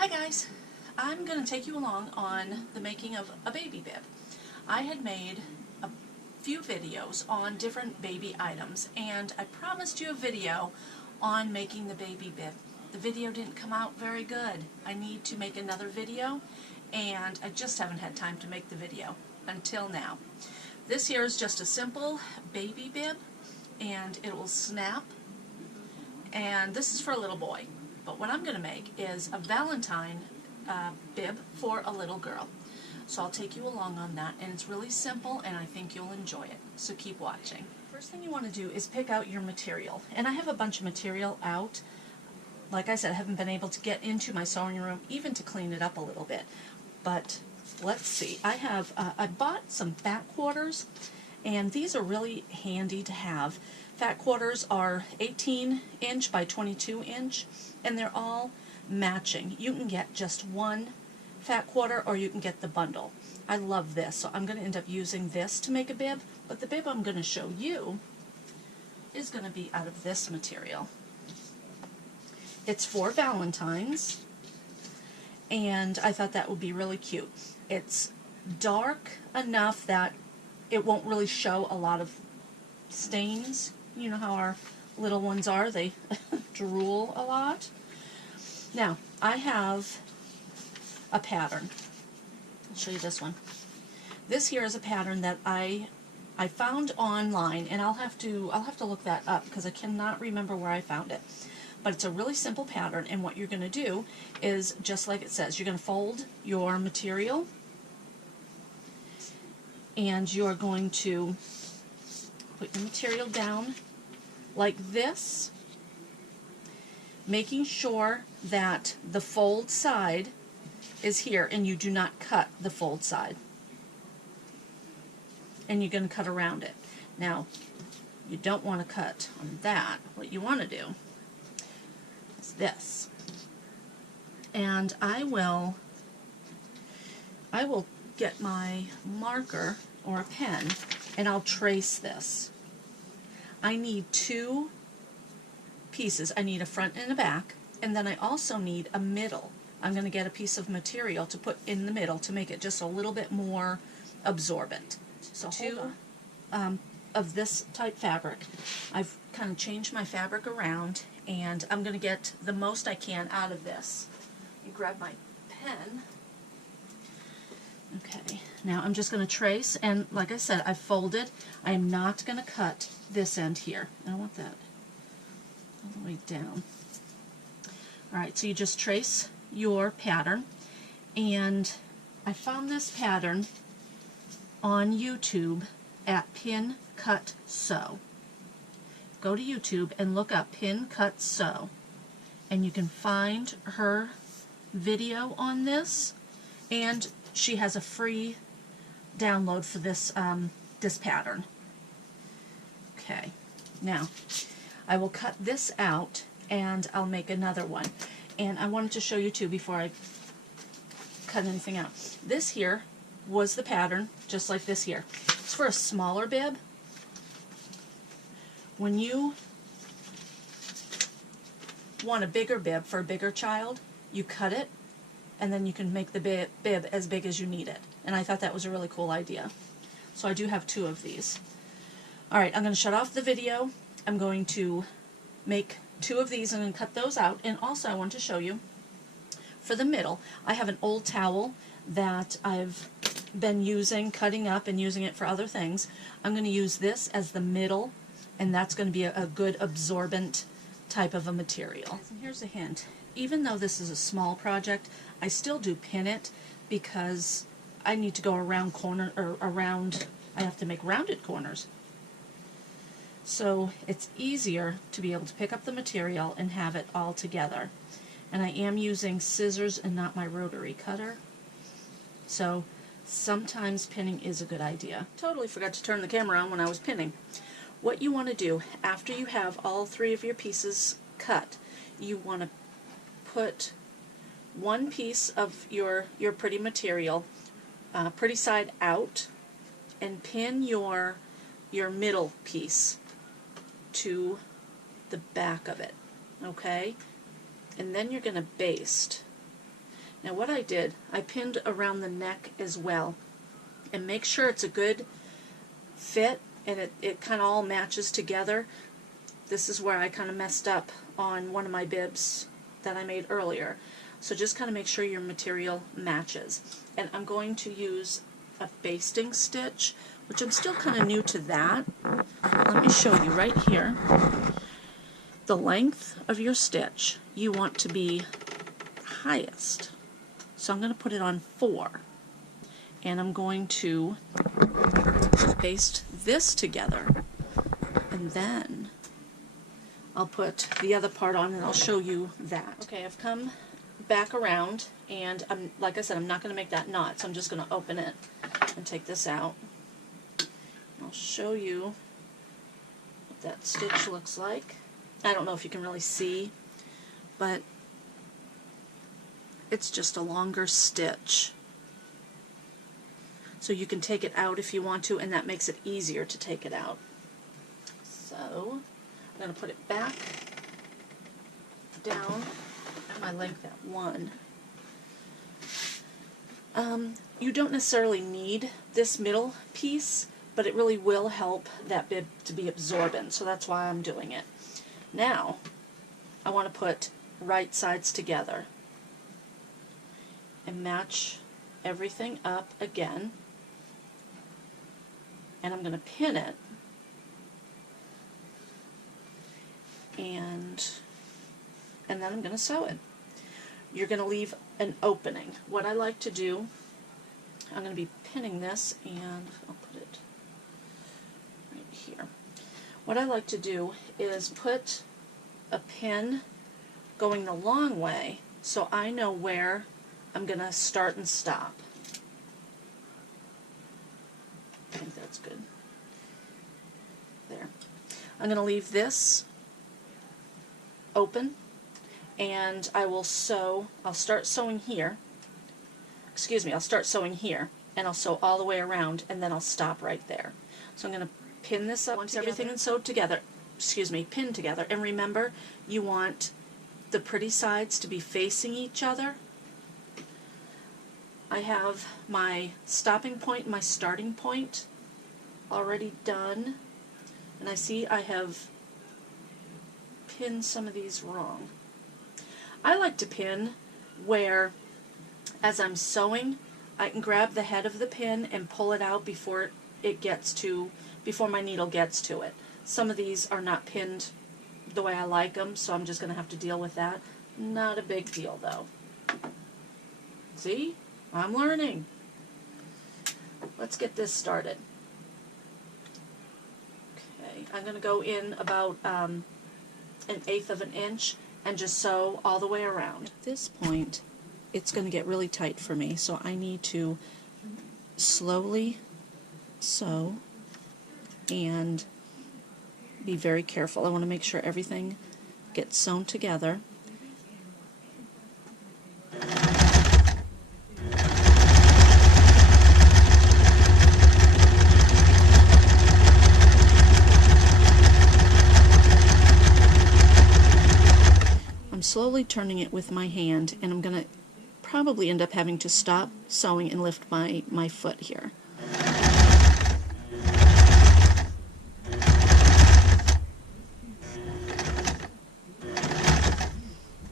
Hi guys, I'm going to take you along on the making of a baby bib. I had made a few videos on different baby items, and I promised you a video on making the baby bib. The video didn't come out very good. I need to make another video, and I just haven't had time to make the video until now. This here is just a simple baby bib, and it will snap, and this is for a little boy. But what I'm going to make is a Valentine bib for a little girl. So I'll take you along on that, and it's really simple, and I think you'll enjoy it. So keep watching. First thing you want to do is pick out your material. And I have a bunch of material out. Like I said, I haven't been able to get into my sewing room even to clean it up a little bit. But let's see. I bought some fat quarters, and these are really handy to have. Fat quarters are 18 inch by 22 inch, and they're all matching. You can get just one fat quarter, or you can get the bundle. I love this, so I'm going to end up using this to make a bib, but the bib I'm going to show you is going to be out of this material. It's for Valentine's, and I thought that would be really cute. It's dark enough that it won't really show a lot of stains. You know how our little ones are, they drool a lot. Now, I have a pattern. I'll show you this one. This here is a pattern that I found online, and I'll have to look that up because I cannot remember where I found it. But it's a really simple pattern, and what you're going to do is, just like it says, you're going to fold your material, and you're going to put your material down like this, making sure that the fold side is here and you do not cut the fold side. And you're going to cut around it. Now, you don't want to cut on that. What you want to do is this. And I will get my marker or a pen, and I'll trace this. I need two pieces. I need a front and a back, and then I also need a middle. I'm going to get a piece of material to put in the middle to make it just a little bit more absorbent. So two of this type fabric. I've kind of changed my fabric around, and I'm going to get the most I can out of this. You grab my pen. Okay, now I'm just going to trace, and like I said, I've folded. I am not going to cut this end here. I don't want that all the way down. Alright, so you just trace your pattern, and I found this pattern on YouTube at Pin Cut Sew. Go to YouTube and look up Pin Cut Sew, and you can find her video on this, and she has a free download for this this pattern. Okay, now I will cut this out and I'll make another one. And I wanted to show you too before I cut anything out. This here was the pattern, just like this here. It's for a smaller bib. When you want a bigger bib for a bigger child, you cut it, and then you can make the bib as big as you need it. And I thought that was a really cool idea. So I do have two of these. Alright, I'm going to shut off the video. I'm going to make two of these and then cut those out. And also I want to show you, for the middle, I have an old towel that I've been using, cutting up and using it for other things. I'm going to use this as the middle, and that's going to be a good absorbent type of a material. And here's a hint. Even though this is a small project, I still do pin it because I need to go around corner, or around, I have to make rounded corners. So it's easier to be able to pick up the material and have it all together. And I am using scissors and not my rotary cutter. So sometimes pinning is a good idea. Totally forgot to turn the camera on when I was pinning. What you want to do after you have all three of your pieces cut, you want to put one piece of your pretty material, pretty side out, and pin your middle piece to the back of it, okay? And then you're going to baste. Now what I did, I pinned around the neck as well, and make sure it's a good fit and it kind of all matches together. This is where I kind of messed up on one of my bibs that I made earlier. So just kind of make sure your material matches. And I'm going to use a basting stitch, which I'm still kind of new to that. Let me show you right here. The length of your stitch you want to be highest. So I'm going to put it on 4. And I'm going to baste this together. And then I'll put the other part on and I'll show you that. Okay, I've come back around and like I said, I'm not going to make that knot, so I'm just going to open it and take this out. I'll show you what that stitch looks like. I don't know if you can really see, but it's just a longer stitch. So you can take it out if you want to, and that makes it easier to take it out. So I'm going to put it back down my length at 1. You don't necessarily need this middle piece, but it really will help that bib to be absorbent, so that's why I'm doing it. Now, I want to put right sides together and match everything up again, and I'm going to pin it, and then I'm going to sew it. You're going to leave an opening. What I like to do, I'm going to be pinning this, and I'll put it right here. What I like to do is put a pin going the long way so I know where I'm going to start and stop. I think that's good. There. I'm going to leave this open, and I will sew. I'll start sewing here. Excuse me, I'll start sewing here, and I'll sew all the way around, and then I'll stop right there. So I'm going to pin this up. Once everything is sewed together, pinned together, and remember, you want the pretty sides to be facing each other. I have my stopping point and my starting point already done, and I see I have pinned some of these wrong. I like to pin where, as I'm sewing, I can grab the head of the pin and pull it out before my needle gets to it. Some of these are not pinned the way I like them, so I'm just going to have to deal with that. Not a big deal, though. See? I'm learning. Let's get this started. Okay, I'm going to go in about 1/8 of an inch and just sew all the way around. At this point, it's going to get really tight for me, so I need to slowly sew and be very careful. I want to make sure everything gets sewn together. I'm slowly turning it with my hand, and I'm going to probably end up having to stop sewing and lift my foot here.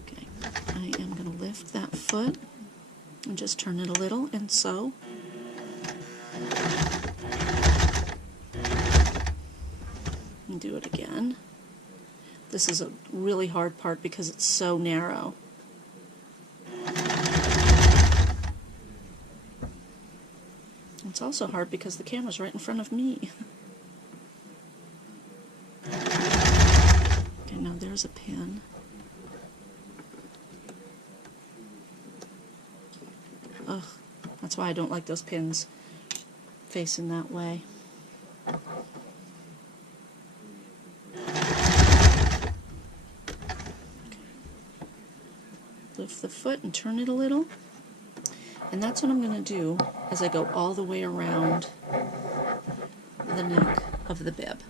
Okay, I am going to lift that foot and just turn it a little and sew. And do it again. This is a really hard part because it's so narrow. It's also hard because the camera's right in front of me. Okay, now there's a pin. Ugh, that's why I don't like those pins facing that way. Lift the foot and turn it a little, and that's what I'm going to do as I go all the way around the neck of the bib.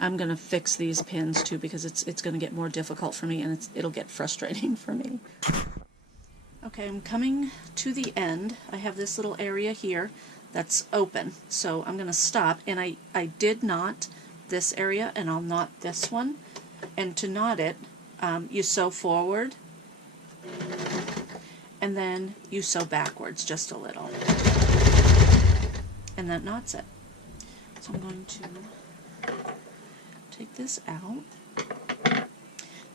I'm going to fix these pins too because it's going to get more difficult for me, and it'll get frustrating for me. Okay, I'm coming to the end. I have this little area here that's open, so I'm going to stop, and I did knot this area, and I'll knot this one. And to knot it, you sew forward, and then you sew backwards just a little, and that knots it. So I'm going to take this out.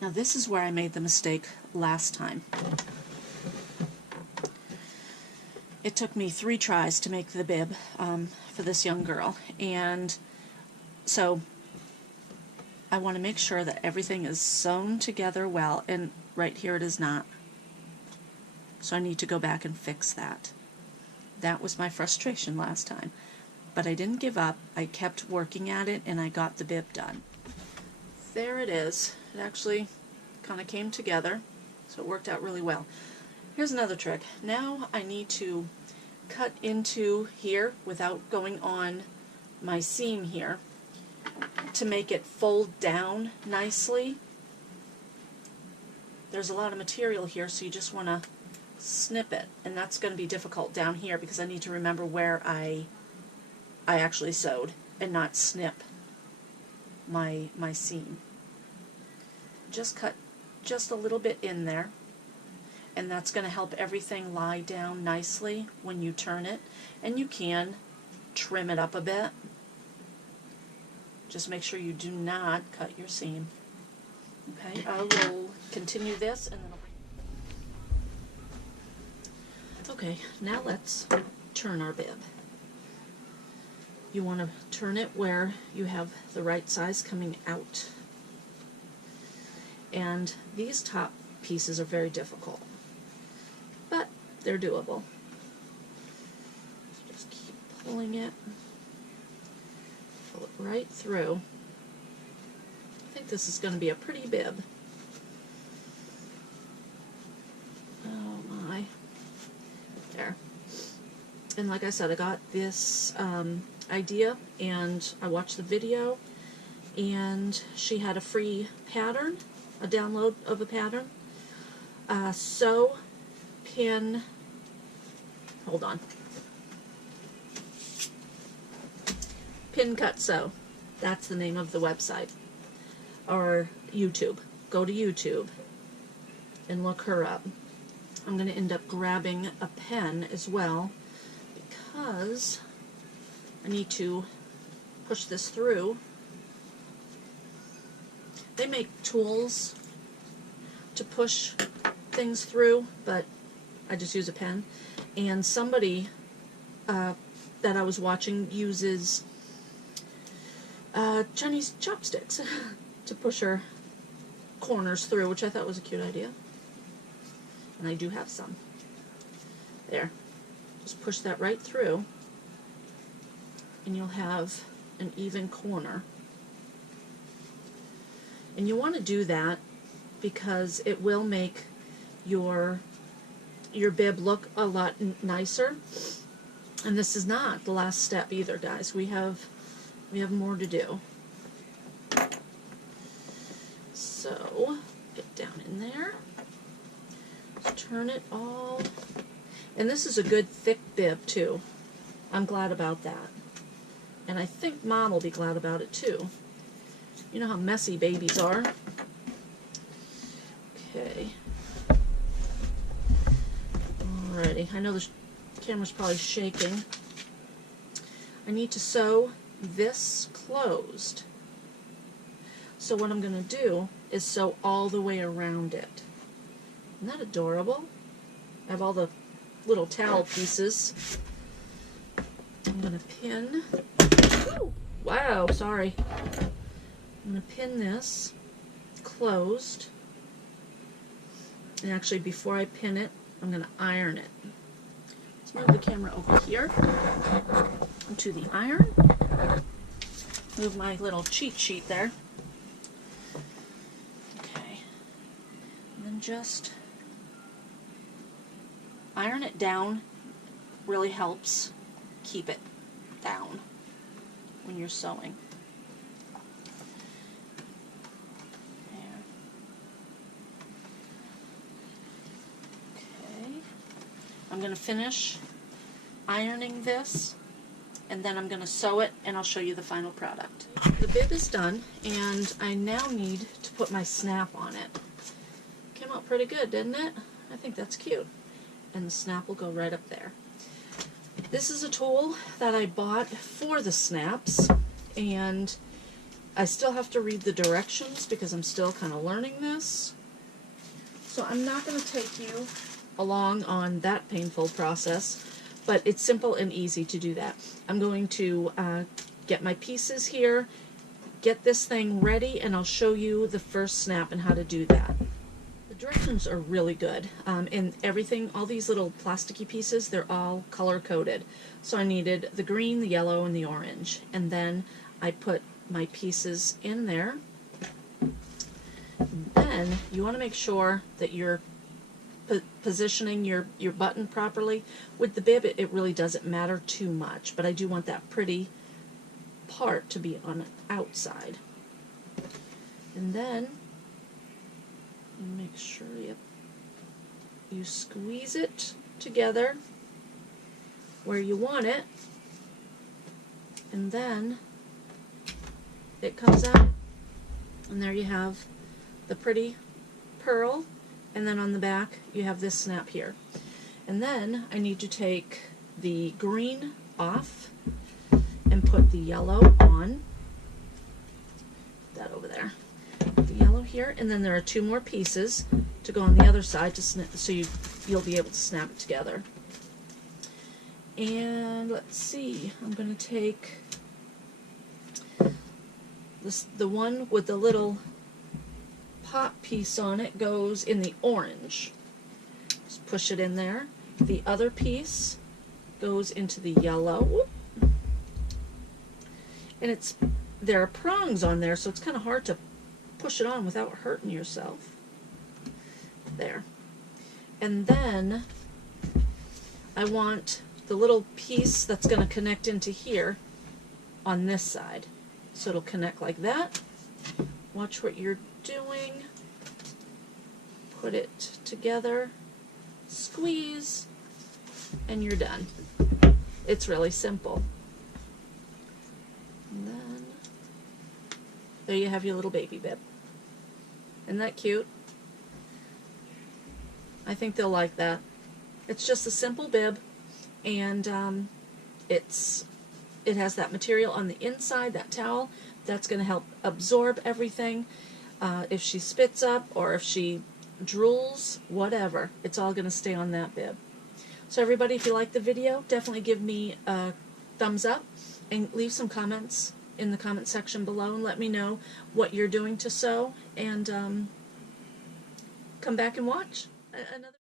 Now this is where I made the mistake last time. It took me 3 tries to make the bib for this young girl, and so I want to make sure that everything is sewn together well, and right here it is not. So I need to go back and fix that. That was my frustration last time. But I didn't give up. I kept working at it, and I got the bib done. There it is. It actually kind of came together, so it worked out really well. Here's another trick. Now I need to cut into here without going on my seam here to make it fold down nicely. There's a lot of material here, so you just want to snip it, and that's going to be difficult down here because I need to remember where I actually sewed and not snip my seam. Just cut just a little bit in there, and that's going to help everything lie down nicely when you turn it. And you can trim it up a bit. Just make sure you do not cut your seam. Okay, I will continue this, and then okay, now let's turn our bib. You want to turn it where you have the right size coming out. And these top pieces are very difficult, but they're doable. So just keep pulling it. Pull it right through. I think this is going to be a pretty bib. Oh my. There. And like I said, I got this idea, and I watched the video, and she had a free pattern, a download of a pattern. Sew, pin, hold on. Pin, cut, sew. That's the name of the website. Or YouTube. Go to YouTube and look her up. I'm going to end up grabbing a pen as well because I need to push this through. They make tools to push things through, but I just use a pen. And somebody that I was watching uses Chinese chopsticks to push her corners through, which I thought was a cute idea. And I do have some. There. Just push that right through, and you'll have an even corner. And you want to do that because it will make your bib look a lot nicer. And this is not the last step either, guys. We have more to do. So get down in there. Just turn it all. And this is a good thick bib too. I'm glad about that. And I think Mom will be glad about it too. You know how messy babies are. Okay. Alrighty. I know the camera's probably shaking. I need to sew this closed. So what I'm going to do is sew all the way around it. Isn't that adorable? I have all the little towel pieces. I'm going to pin. Ooh, wow, sorry. I'm going to pin this closed. And actually, before I pin it, I'm going to iron it. Let's move the camera over here to the iron. Move my little cheat sheet there. Okay. And then just iron it down. Really helps keep it down when you're sewing. There. Okay. I'm going to finish ironing this, and then I'm going to sew it, and I'll show you the final product. The bib is done, and I now need to put my snap on it. Came out pretty good, didn't it? I think that's cute. And the snap will go right up there. This is a tool that I bought for the snaps, and I still have to read the directions because I'm still kind of learning this. So I'm not going to take you along on that painful process, but it's simple and easy to do that. I'm going to get my pieces here, get this thing ready, and I'll show you the first snap and how to do that. The directions are really good, and everything, all these little plasticky pieces, they're all color coded. So I needed the green, the yellow, and the orange, and then I put my pieces in there. And then you want to make sure that you're positioning your button properly. With the bib, it really doesn't matter too much, but I do want that pretty part to be on the outside. And then make sure you squeeze it together where you want it, and then it comes out, and there you have the pretty pearl, and then on the back you have this snap here. And then I need to take the green off and put the yellow on. Put that over there. Put the yellow here, and then there are two more pieces to go on the other side to snip, so you'll be able to snap it together. And let's see, I'm going to take the one with the little pop piece on it goes in the orange. Just push it in there. The other piece goes into the yellow. And there are prongs on there, so it's kind of hard to push it on without hurting yourself. There. And then I want the little piece that's going to connect into here on this side. So it'll connect like that. Watch what you're doing. Put it together, squeeze, and you're done. It's really simple. And then there you have your little baby bib. Isn't that cute? I think they'll like that. It's just a simple bib, and it has that material on the inside, that towel, that's going to help absorb everything. If she spits up or if she drools, whatever, it's all going to stay on that bib. So everybody, if you like the video, definitely give me a thumbs up and leave some comments in the comment section below and let me know what you're doing to sew, and come back and watch another